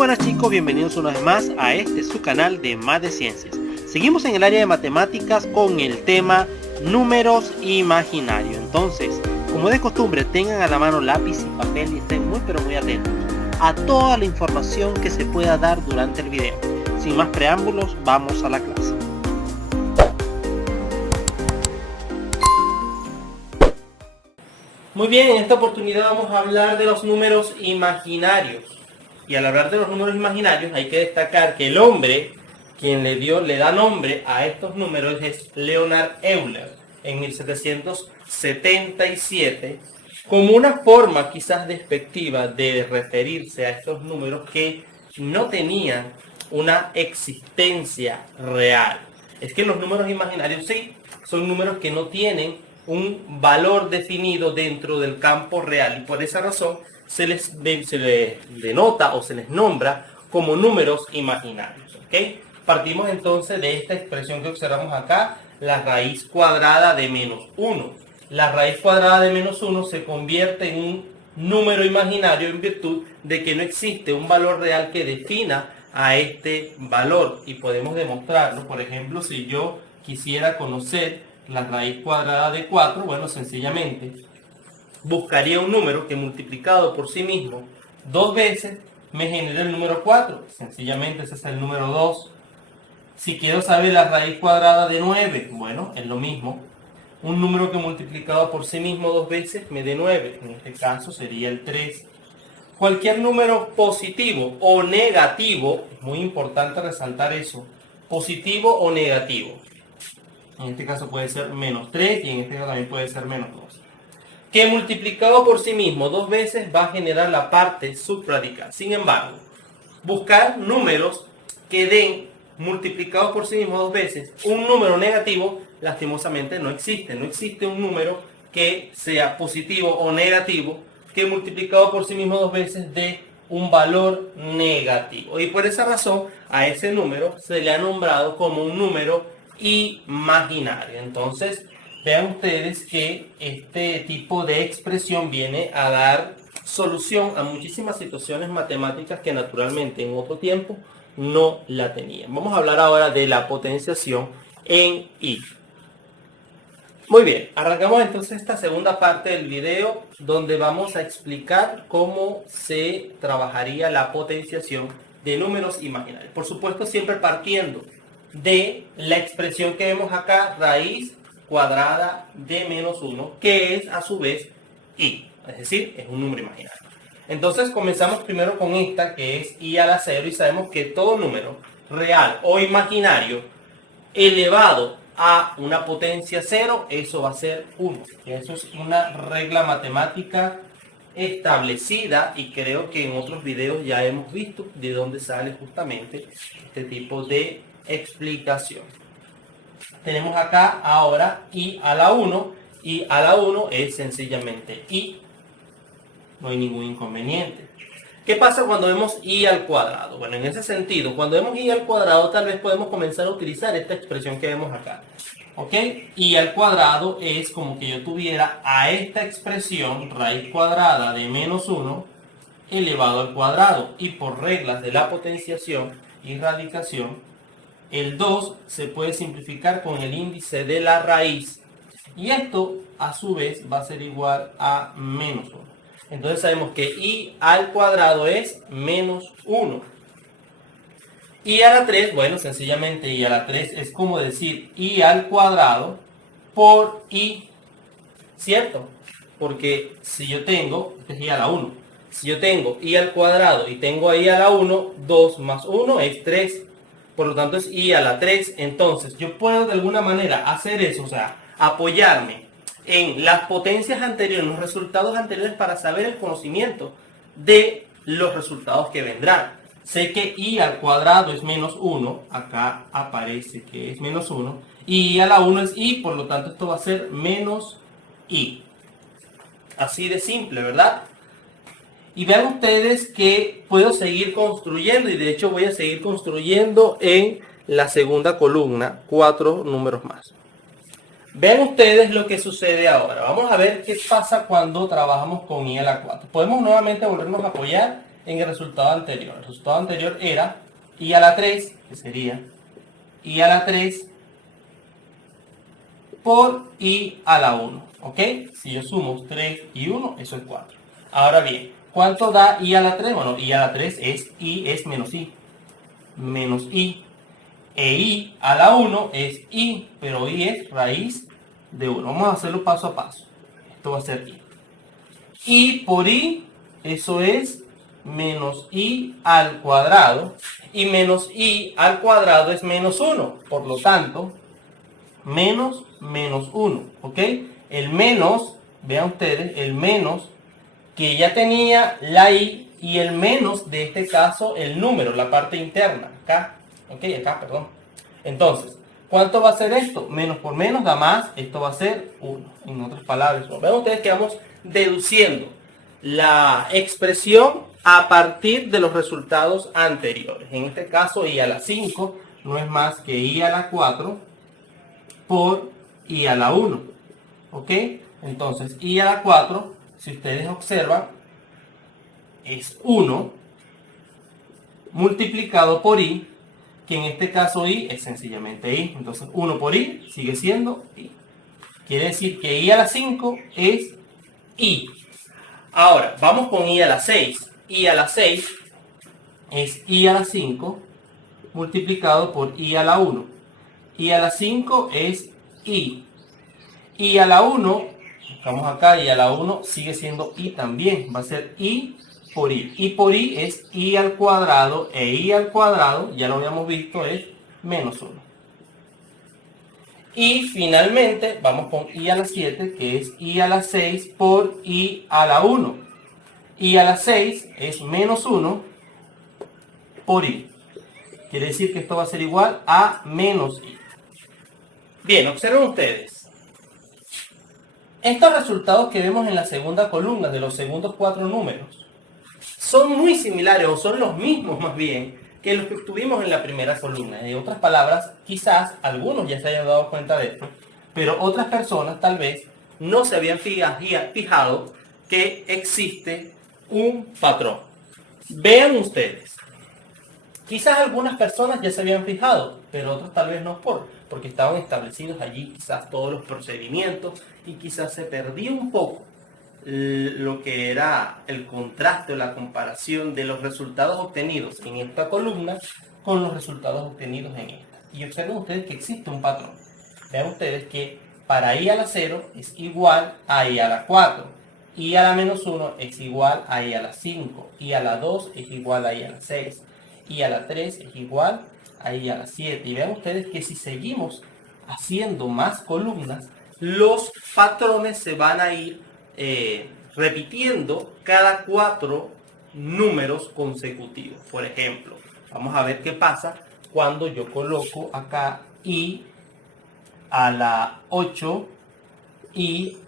buenas chicos, bienvenidos una vez más a su canal de Más de Ciencias. Seguimos en el área de matemáticas con el tema números imaginarios. Entonces, como de costumbre, tengan a la mano lápiz y papel y estén muy atentos a toda la información que se pueda dar durante el video. Sin más preámbulos, vamos a la clase. Muy bien, en esta oportunidad vamos a hablar de los números imaginarios. Y al hablar de los números imaginarios hay que destacar que el hombre quien le da nombre a estos números es Leonhard Euler en 1777, como una forma quizás despectiva de referirse a estos números que no tenían una existencia real. Es que los números imaginarios sí son números que no tienen un valor definido dentro del campo real y por esa razón se les denota o se les nombra como números imaginarios. ¿Okay? Partimos entonces de esta expresión que observamos acá, la raíz cuadrada de menos 1. La raíz cuadrada de menos 1 se convierte en un número imaginario en virtud de que no existe un valor real que defina a este valor. Y podemos demostrarlo, por ejemplo, si yo quisiera conocer la raíz cuadrada de 4, bueno, sencillamente buscaría un número que multiplicado por sí mismo dos veces me genera el número 4. Sencillamente ese es el número 2. Si quiero saber la raíz cuadrada de 9, bueno, es lo mismo. Un número que multiplicado por sí mismo dos veces me dé 9. En este caso sería el 3. Cualquier número positivo o negativo, es muy importante resaltar eso, positivo o negativo. En este caso puede ser menos 3 y en este caso también puede ser menos 2. Que multiplicado por sí mismo dos veces va a generar la parte subradical. Sin embargo, buscar números que den multiplicado por sí mismo dos veces un número negativo, lastimosamente no existe. No existe un número que sea positivo o negativo que multiplicado por sí mismo dos veces dé un valor negativo. Y por esa razón a ese número se le ha nombrado como un número imaginario. Entonces, vean ustedes que este tipo de expresión viene a dar solución a muchísimas situaciones matemáticas que naturalmente en otro tiempo no la tenían. Vamos a hablar ahora de la potenciación en I. Muy bien, arrancamos entonces esta segunda parte del video donde vamos a explicar cómo se trabajaría la potenciación de números imaginarios. Por supuesto, siempre partiendo de la expresión que vemos acá, raíz cuadrada de menos 1, que es a su vez I, es decir, es un número imaginario. Entonces comenzamos primero con esta, que es I a la 0, y sabemos que todo número real o imaginario elevado a una potencia 0, eso va a ser 1. Eso es una regla matemática establecida y creo que en otros videos ya hemos visto de dónde sale justamente este tipo de explicación. Tenemos acá ahora I a la 1. I a la 1 es sencillamente I. No hay ningún inconveniente. ¿Qué pasa cuando vemos I al cuadrado? Bueno, en ese sentido, cuando vemos I al cuadrado, tal vez podemos comenzar a utilizar esta expresión que vemos acá. ¿Ok? I al cuadrado es como que yo tuviera a esta expresión, raíz cuadrada de menos 1, elevado al cuadrado. Y por reglas de la potenciación y radicación, el 2 se puede simplificar con el índice de la raíz. Y esto, a su vez, va a ser igual a menos 1. Entonces sabemos que I al cuadrado es menos 1. I a la 3, bueno, sencillamente I a la 3 es como decir I al cuadrado por I, ¿cierto? Porque si yo tengo, este es I a la 1, si yo tengo I al cuadrado y tengo I a la 1, 2 más 1 es 3. Por lo tanto es I a la 3. Entonces yo puedo de alguna manera hacer eso, o sea, apoyarme en las potencias anteriores, los resultados anteriores para saber el conocimiento de los resultados que vendrán. Sé que I al cuadrado es menos 1, acá aparece que es menos 1, y I a la 1 es I, por lo tanto esto va a ser menos I. Así de simple, ¿verdad? Y vean ustedes que puedo seguir construyendo, y de hecho voy a seguir construyendo en la segunda columna 4 números más. Vean ustedes lo que sucede ahora. Vamos a ver qué pasa cuando trabajamos con I a la 4. Podemos nuevamente volvernos a apoyar en el resultado anterior. El resultado anterior era i a la 3, que sería i a la 3 por i a la 1. ¿Ok? Si yo sumo 3 y 1, eso es 4. Ahora bien, ¿cuánto da i a la 3? Bueno, i a la 3 es i es menos i. Menos i. E i a la 1 es i, pero i es raíz de 1. Vamos a hacerlo paso a paso. Esto va a ser i. I por i, eso es menos i al cuadrado. Y menos i al cuadrado es menos 1. Por lo tanto, menos 1. ¿Ok? El menos, vean ustedes, el menos que ya tenía la i y el menos de este caso el número, la parte interna. Acá. Ok, acá, perdón. Entonces, ¿cuánto va a ser esto? Menos por menos da más, esto va a ser 1. En otras palabras, vean ustedes que vamos deduciendo la expresión a partir de los resultados anteriores. En este caso, i a la 5 no es más que i a la 4 por i a la 1. ¿Ok? Entonces, i a la 4, si ustedes observan, es 1 multiplicado por i, que en este caso i es sencillamente i. Entonces 1 por i sigue siendo i. Quiere decir que i a la 5 es i. Ahora, vamos con i a la 6. I a la 6 es i a la 5 multiplicado por i a la 1. I a la 5 es i. I a la 1, estamos acá, i a la 1 sigue siendo i también. Va a ser i por i. I por i es i al cuadrado e i al cuadrado, ya lo habíamos visto, es menos 1. Y finalmente vamos con i a la 7, que es i a la 6 por i a la 1. I a la 6 es menos 1 por i. Quiere decir que esto va a ser igual a menos i. Bien, observen ustedes. Estos resultados que vemos en la segunda columna de los segundos 4 números son muy similares, o son los mismos más bien, que los que obtuvimos en la primera columna. En otras palabras, quizás algunos ya se hayan dado cuenta de esto, pero otras personas tal vez no se habían fijado que existe un patrón. Vean ustedes. Quizás algunas personas ya se habían fijado, pero otros tal vez no porque estaban establecidos allí quizás todos los procedimientos y quizás se perdía un poco lo que era el contraste o la comparación de los resultados obtenidos en esta columna con los resultados obtenidos en esta. Y observen ustedes que existe un patrón. Vean ustedes que para i a la 0 es igual a i a la 4, i a la menos 1 es igual a i a la 5, i a la 2 es igual a i a la 6, i a la 3 es igual a i a la 7. Y vean ustedes que si seguimos haciendo más columnas, los patrones se van a ir repitiendo cada 4 números consecutivos. Por ejemplo, vamos a ver qué pasa cuando yo coloco acá i a la 8, i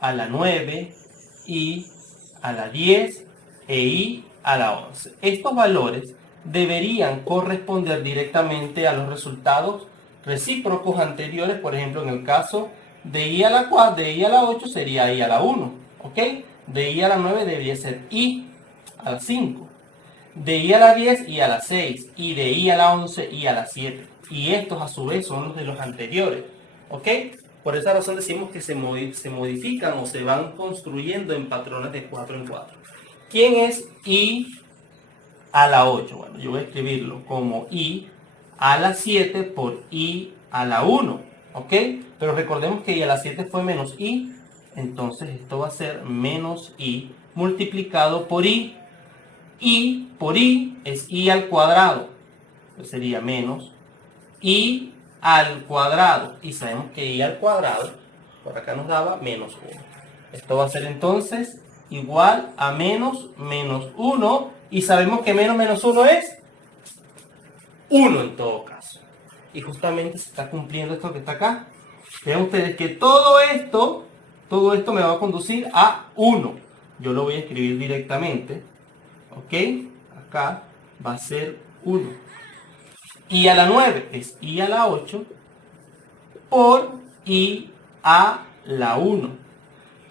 a la 9, i a la 10 e i a la 11. Estos valores deberían corresponder directamente a los resultados recíprocos anteriores. Por ejemplo, en el caso de i a la 4, de i a la 8 sería i a la 1, ¿ok? De i a la 9 debería ser i a la 5. De i a la 10, i a la 6. Y de i a la 11, i a la 7. Y estos a su vez son los de los anteriores, ¿ok? Por esa razón decimos que se modifican o se van construyendo en patrones de 4 en 4. ¿Quién es i a la 8? Bueno, yo voy a escribirlo como i a la 7 por i a la 1, ¿ok? Pero recordemos que i a la 7 fue menos i, entonces esto va a ser menos i multiplicado por i. I por i es i al cuadrado, entonces sería menos i al cuadrado, y sabemos que i al cuadrado por acá nos daba menos 1. Esto va a ser entonces igual a menos 1, y sabemos que menos 1 es 1 en todo caso. Y justamente se está cumpliendo esto que está acá. Vean ustedes que todo esto me va a conducir a 1. Yo lo voy a escribir directamente. ¿Ok? Acá va a ser 1. I a la 9 es i a la 8 por i a la 1.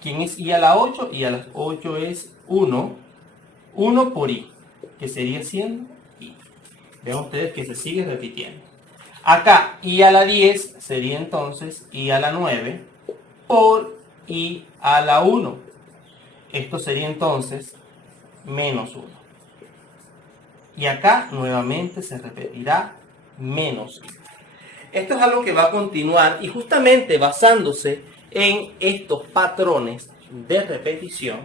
¿Quién es i a la 8? I a la 8 es 1. 1 por i. que sería siendo i. Vean ustedes que se sigue repitiendo. Acá i a la 10 sería entonces i a la 9 por i a la 1. Esto sería entonces menos 1. Y acá nuevamente se repetirá menos i. Esto es algo que va a continuar y justamente basándose en estos patrones de repetición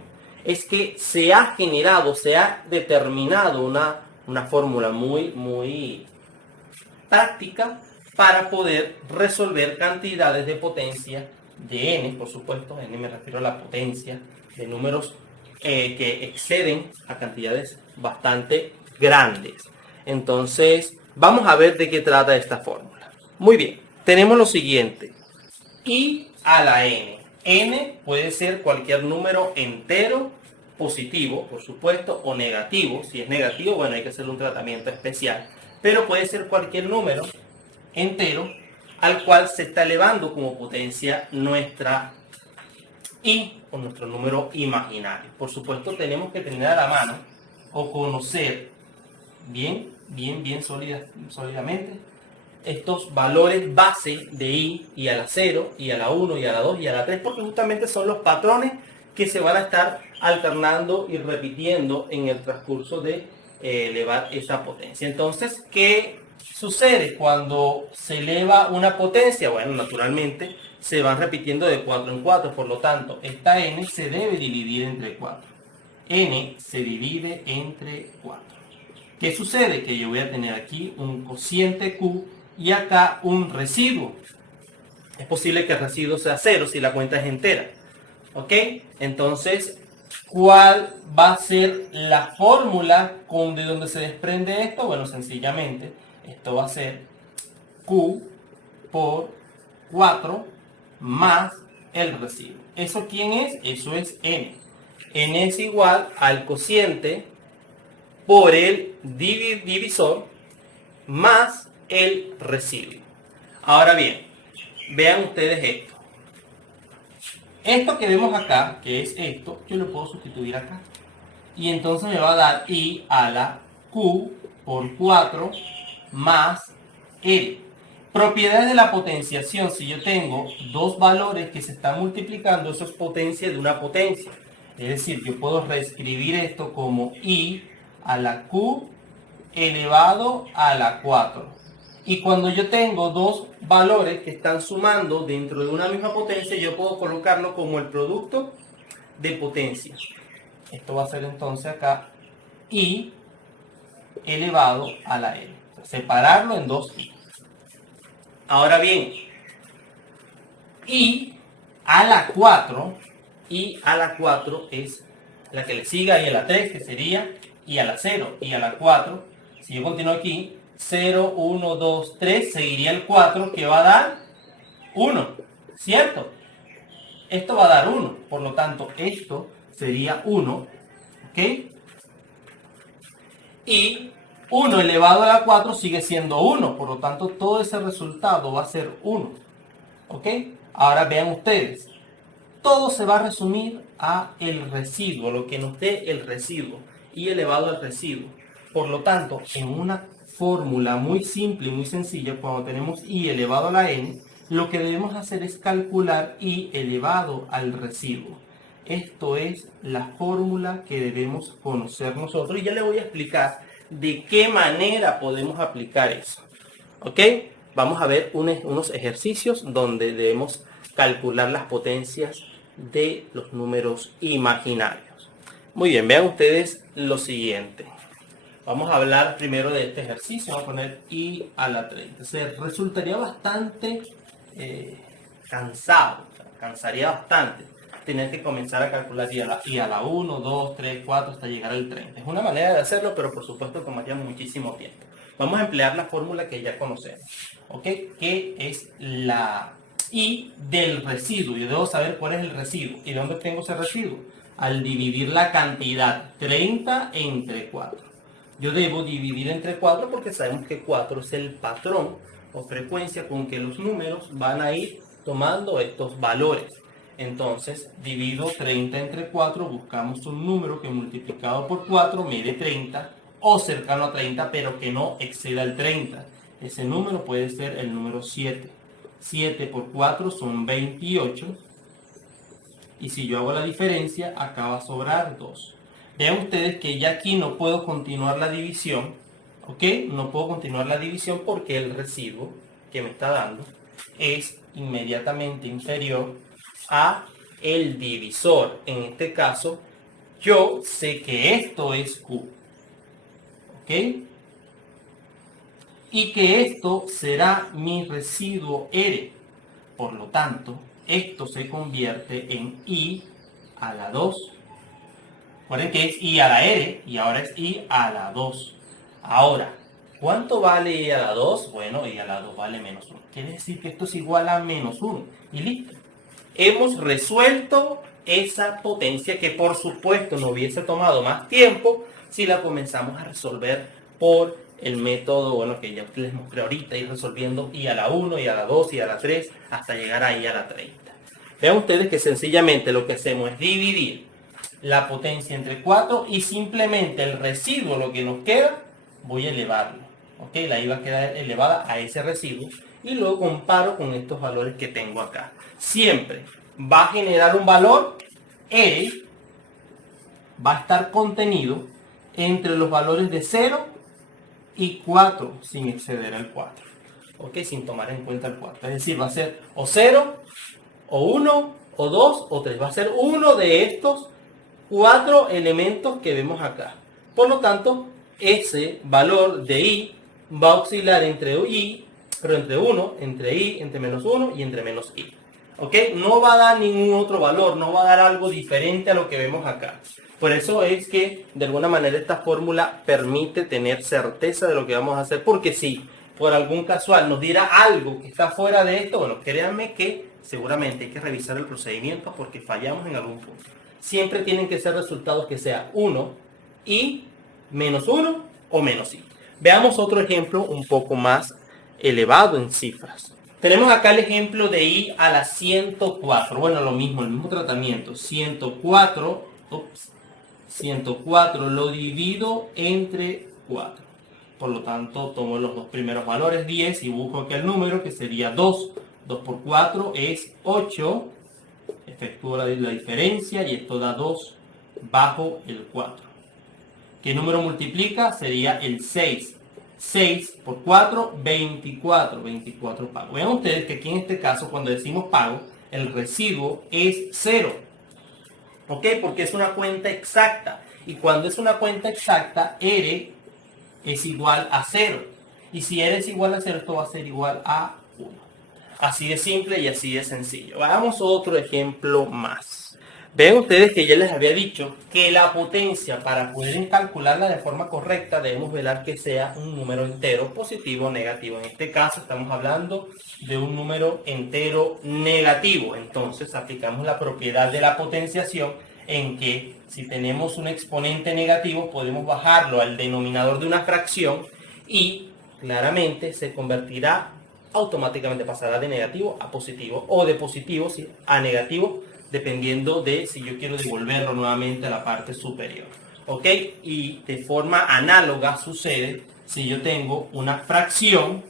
es que se ha generado, se ha determinado una fórmula muy práctica para poder resolver cantidades de potencia de n, por supuesto, n me refiero a la potencia de números que exceden a cantidades bastante grandes. Entonces, vamos a ver de qué trata esta fórmula. Muy bien, tenemos lo siguiente, i a la n. N puede ser cualquier número entero, positivo, por supuesto, o negativo. Si es negativo, bueno, hay que hacer un tratamiento especial. Pero puede ser cualquier número entero al cual se está elevando como potencia nuestra i, o nuestro número imaginario. Por supuesto, tenemos que tener a la mano o conocer bien sólidamente estos valores base de i a la 0, i a la 1, i a la 2, y a la 3, porque justamente son los patrones que se van a estar alternando y repitiendo en el transcurso de elevar esa potencia. Entonces, ¿qué sucede cuando se eleva una potencia? Bueno, naturalmente se van repitiendo de 4 en 4, por lo tanto, esta n se debe dividir entre 4. N se divide entre 4. ¿Qué sucede? Que yo voy a tener aquí un cociente Q y acá un residuo. Es posible que el residuo sea 0 si la cuenta es entera. ¿Ok? Entonces, ¿cuál va a ser la fórmula de donde se desprende esto? Bueno, sencillamente, esto va a ser Q por 4 más el residuo. ¿Eso quién es? Eso es N. N es igual al cociente por el divisor más el residuo. Ahora bien, vean ustedes esto. Esto que vemos acá, que es esto, yo lo puedo sustituir acá. Y entonces me va a dar i a la q por 4 más l. Propiedades de la potenciación. Si yo tengo dos valores que se están multiplicando, eso es potencia de una potencia. Es decir, yo puedo reescribir esto como i a la q elevado a la 4. Y cuando yo tengo dos valores que están sumando dentro de una misma potencia, yo puedo colocarlo como el producto de potencias. Esto va a ser entonces acá i elevado a la l. O sea, separarlo en dos i. Ahora bien, i a la 4, i a la 4 es la que le siga y a la 3, que sería i a la 0, i a la 4. Si yo continúo aquí, 0, 1, 2, 3, seguiría el 4 que va a dar 1, ¿cierto? Esto va a dar 1, por lo tanto esto sería 1, ¿ok? Y 1 elevado a la 4 sigue siendo 1, por lo tanto todo ese resultado va a ser 1, ¿ok? Ahora vean ustedes, todo se va a resumir a el residuo, lo que nos dé el residuo, i elevado al residuo. Por lo tanto, en una fórmula muy simple y muy sencilla, cuando tenemos i elevado a la n, lo que debemos hacer es calcular i elevado al residuo. Esto es la fórmula que debemos conocer nosotros y ya les voy a explicar de qué manera podemos aplicar eso. ¿Ok? Vamos a ver unos ejercicios donde debemos calcular las potencias de los números imaginarios. Muy bien, vean ustedes lo siguiente. Vamos a hablar primero de este ejercicio. Vamos a poner i a la 30. Entonces, resultaría bastante cansado. O sea, cansaría bastante tener que comenzar a calcular i a la 1, 2, 3, 4 hasta llegar al 30. Es una manera de hacerlo, pero por supuesto tomaría muchísimo tiempo. Vamos a emplear la fórmula que ya conocemos. ¿Ok? Que es la i del residuo. Yo debo saber cuál es el residuo. ¿Y dónde tengo ese residuo? Al dividir la cantidad 30 entre 4. Yo debo dividir entre 4 porque sabemos que 4 es el patrón o frecuencia con que los números van a ir tomando estos valores. Entonces, divido 30 entre 4, buscamos un número que multiplicado por 4 me dé 30 o cercano a 30, pero que no exceda el 30. Ese número puede ser el número 7. 7 por 4 son 28. Y si yo hago la diferencia, acá va a sobrar 2. Vean ustedes que ya aquí no puedo continuar la división. ¿Ok? No puedo continuar la división porque el residuo que me está dando es inmediatamente inferior a el divisor. En este caso, yo sé que esto es Q. ¿Ok? Y que esto será mi residuo R. Por lo tanto, esto se convierte en I a la 2. Recuerden que es I a la R y ahora es I a la 2. Ahora, ¿cuánto vale I a la 2? Bueno, I a la 2 vale menos 1. Quiere decir que esto es igual a menos 1. Y listo. Hemos resuelto esa potencia que por supuesto nos hubiese tomado más tiempo si la comenzamos a resolver por el método, bueno, que ya les mostré ahorita, ir resolviendo I a la 1, I a la 2, I a la 3, hasta llegar a I a la 30. Vean ustedes que sencillamente lo que hacemos es dividir la potencia entre 4 y simplemente el residuo, lo que nos queda, voy a elevarlo. ¿Ok? La I va a quedar elevada a ese residuo y luego comparo con estos valores que tengo acá. Siempre va a generar un valor R, va a estar contenido entre los valores de 0 y 4 sin exceder el 4. ¿Ok? Sin tomar en cuenta el 4. Es decir, va a ser o 0, o 1, o 2, o 3. Va a ser uno de estos 4 elementos que vemos acá. Por lo tanto, ese valor de I va a oscilar entre I, pero entre 1, entre I, entre menos 1 y entre menos I. ¿Ok? No va a dar ningún otro valor, no va a dar algo diferente a lo que vemos acá. Por eso es que de alguna manera esta fórmula permite tener certeza de lo que vamos a hacer, porque si por algún casual nos diera algo que está fuera de esto, bueno, créanme que seguramente hay que revisar el procedimiento porque fallamos en algún punto. Siempre tienen que ser resultados que sea 1 y menos 1 o menos I. Veamos otro ejemplo un poco más elevado en cifras. Tenemos acá el ejemplo de I a la 104. Bueno, lo mismo, el mismo tratamiento. 104 lo divido entre 4. Por lo tanto, tomo los dos primeros valores, 10, y busco aquí el número que sería 2. 2 por 4 es 8. Efectúo la diferencia y esto da 2 bajo el 4. ¿Qué número multiplica? Sería el 6. 6 por 4, 24. 24 pago. Vean ustedes que aquí en este caso, cuando decimos pago, el residuo es 0. ¿Ok? Porque es una cuenta exacta. Y cuando es una cuenta exacta, R es igual a 0. Y si R es igual a 0, esto va a ser igual a 1. Así de simple y así de sencillo. Hagamos otro ejemplo más. Ven ustedes que ya les había dicho que la potencia, para poder calcularla de forma correcta, debemos velar que sea un número entero, positivo o negativo. En este caso estamos hablando de un número entero negativo. Entonces aplicamos la propiedad de la potenciación en que si tenemos un exponente negativo podemos bajarlo al denominador de una fracción y claramente se convertirá, automáticamente pasará de negativo a positivo o de positivo a negativo, dependiendo de si yo quiero devolverlo nuevamente a la parte superior. ¿Ok? Y de forma análoga sucede si yo tengo una fracción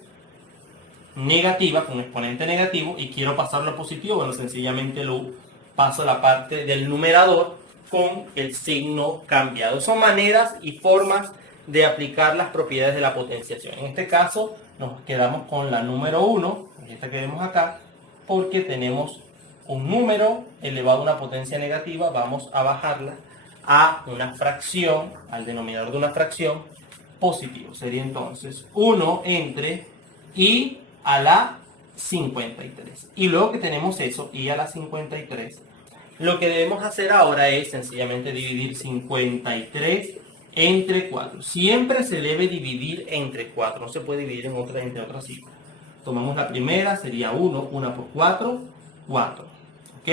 negativa con exponente negativo y quiero pasarlo a positivo. Bueno, sencillamente lo paso a la parte del numerador con el signo cambiado. Son maneras y formas de aplicar las propiedades de la potenciación. En este caso nos quedamos con la número 1, esta que vemos acá, porque tenemos un número elevado a una potencia negativa. Vamos a bajarla a una fracción, al denominador de una fracción positivo. Sería entonces 1 entre I a la 53. Y luego que tenemos eso, I a la 53, lo que debemos hacer ahora es sencillamente dividir 53 entre 4. Siempre se debe dividir entre 4, no se puede dividir entre otras cifras. Tomamos la primera, sería 1, 1 por 4, 4. ¿Ok?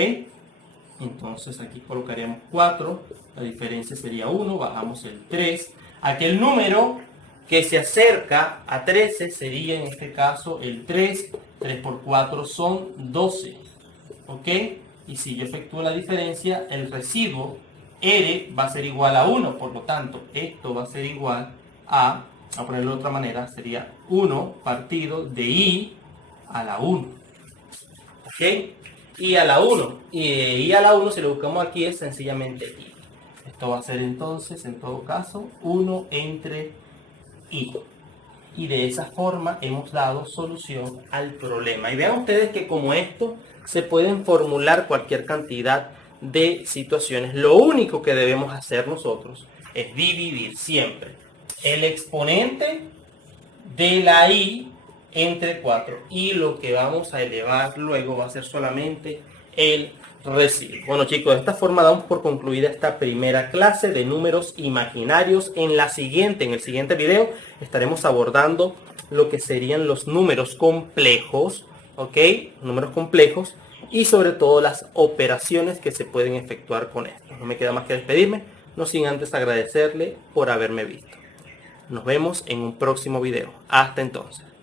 Entonces aquí colocaríamos 4, la diferencia sería 1, bajamos el 3. Aquel número que se acerca a 13 sería en este caso el 3. 3 por 4 son 12. ¿Ok? Y si yo efectúo la diferencia, el residuo R va a ser igual a 1. Por lo tanto, esto va a ser igual a ponerlo de otra manera, sería 1 partido de i a la 1. ¿Ok? I a la 1. Y i a la 1, si lo buscamos aquí, es sencillamente i. Esto va a ser entonces, en todo caso, 1 entre i. Y de esa forma hemos dado solución al problema. Y vean ustedes que como esto se pueden formular cualquier cantidad de situaciones. Lo único que debemos hacer nosotros es dividir siempre el exponente de la i entre 4. Y lo que vamos a elevar luego va a ser solamente el residuo. Bueno chicos, de esta forma damos por concluida esta primera clase de números imaginarios. En el siguiente video estaremos abordando lo que serían los números complejos, ¿ok? Números complejos y sobre todo las operaciones que se pueden efectuar con esto. No me queda más que despedirme, no sin antes agradecerle por haberme visto. Nos vemos en un próximo video. Hasta entonces.